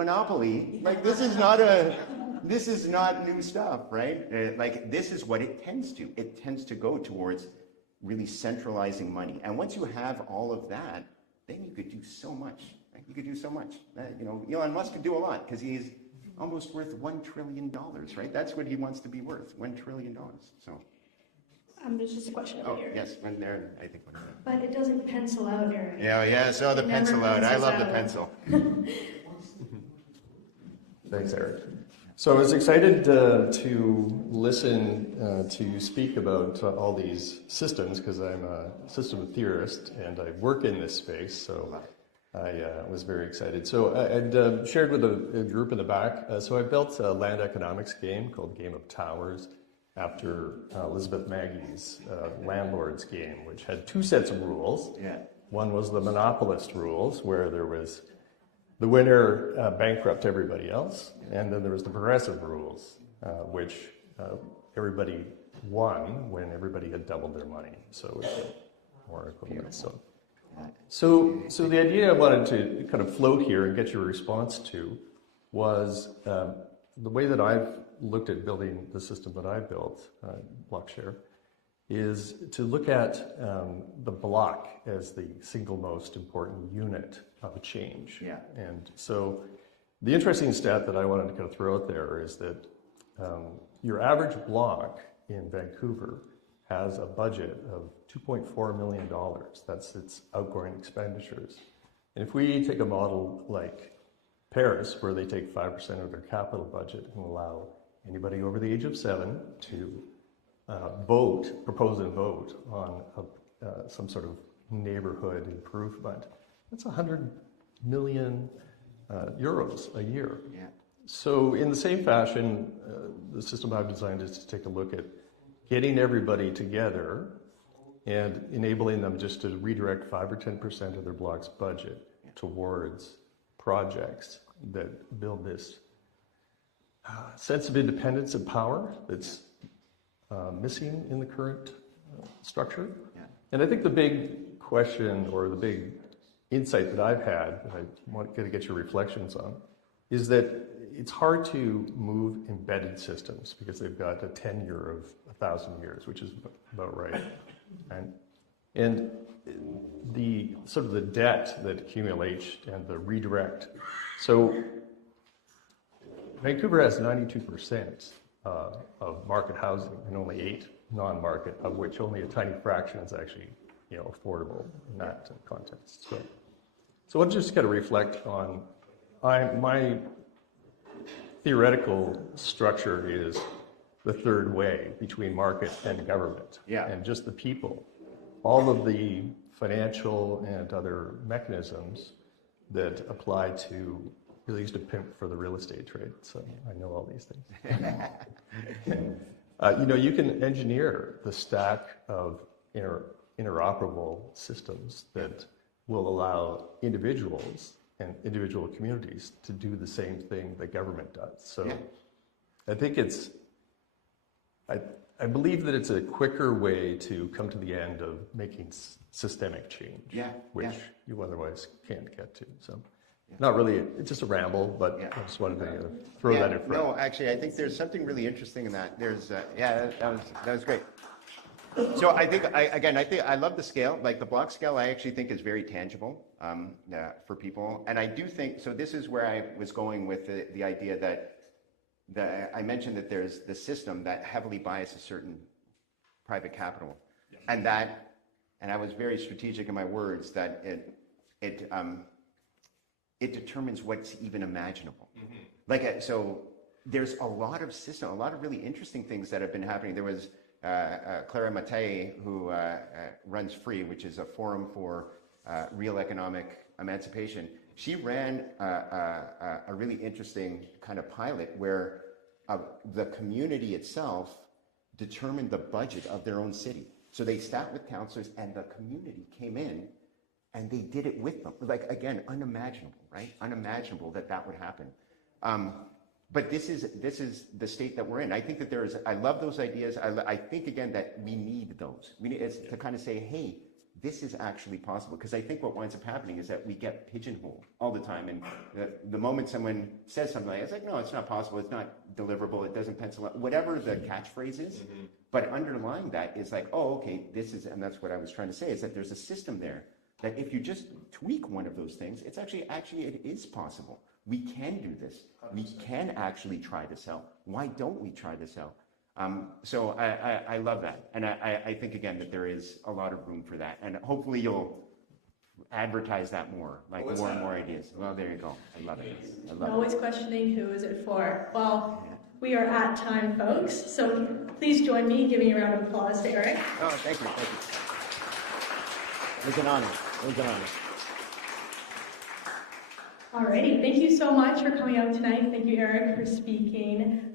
monopoly. Like this is not new stuff, right? Like this is what it tends to. It tends to go towards really centralizing money. And once you have all of that, then you could do so much. Right? You could do so much. Elon Musk could do a lot because he's almost worth $1 trillion, right? That's what he wants to be worth, $1 trillion. So. There's just a question over here. Yes, when there, I think. But it doesn't pencil out here. Yeah, so the pencil out. I love the pencil. Thanks, Eric. So I was excited to listen to you speak about all these systems because I'm a system theorist and I work in this space, so I was very excited. So I'd shared with a group in the back, so I built a land economics game called Game of Towers after Elizabeth Maggie's Landlord's game, which had two sets of rules. Yeah. One was the monopolist rules, where there was the winner bankrupt everybody else, and then there was the progressive rules, which everybody won when everybody had doubled their money. So it was more equivalent. So the idea I wanted to kind of float here and get your response to was the way that I've looked at building the system that I built, Blockshare, is to look at the block as the single most important unit of a change. Yeah. And so the interesting stat that I wanted to kind of throw out there is that your average block in Vancouver has a budget of $2.4 million. That's its outgoing expenditures. And if we take a model like Paris, where they take 5% of their capital budget and allow anybody over the age of 7 to propose and vote on some sort of neighborhood improvement, that's 100 million euros a year. Yeah. So in the same fashion, the system I've designed is to take a look at getting everybody together and enabling them just to redirect 5 or 10% of their block's budget towards projects that build this sense of independence and power that's missing in the current structure. Yeah. And I think the big question or the big insight that I've had that I want to get your reflections on is that it's hard to move embedded systems because they've got a tenure of 1,000 years, which is about right. And the sort of the debt that accumulates and the redirect. So Vancouver has 92% of market housing and only 8 non-market, of which only a tiny fraction is actually affordable in that context. So I'll just kind of reflect on my theoretical structure is the third way between market and government, and just the people. All of the financial and other mechanisms that apply to, at least a pimp for the real estate trade. So I know all these things. You can engineer the stack of interoperable systems that will allow individuals and individual communities to do the same thing that government does. So I think I believe that it's a quicker way to come to the end of making systemic change, which you otherwise can't get to. So not really, it's just a ramble, but I just wanted to throw that in front. No, actually, I think there's something really interesting in that. There's, that was great. So I think, I love the scale. Like the block scale, I actually think is very tangible for people. And I do think, so this is where I was going with the idea that I mentioned that there's the system that heavily biases certain private capital. And I was very strategic in my words that it determines what's even imaginable. Like, so there's a lot of really interesting things that have been happening. There was Clara Mattei, who runs FREE, which is a forum for real economic emancipation. She ran a really interesting kind of pilot where the community itself determined the budget of their own city. So they sat with councillors and the community came in and they did it with them. Like, again, unimaginable, right? Unimaginable that would happen. But this is the state that we're in. I think that I love those ideas. I think, again, that we need those. It's to kind of say, hey, this is actually possible. Because I think what winds up happening is that we get pigeonholed all the time. And the moment someone says something like, it's like, no, it's not possible, it's not deliverable, it doesn't pencil out, whatever the catchphrase is. But underlying that is like, oh, okay, this is, and that's what I was trying to say, is that there's a system there that if you just tweak one of those things, it's actually it is possible. We can do this. 100%. We can actually try to sell. Why don't we try to sell? So I love that. And I think, again, that there is a lot of room for that. And hopefully you'll advertise that more, like more and more ideas. Well, there you go. I love it. I love Always questioning who is it for. Well, we are at time, folks. So please join me in giving a round of applause to Eric. Oh, thank you. Thank you. It was an honor. It was an honor. Alrighty, thank you so much for coming out tonight. Thank you, Eric, for speaking.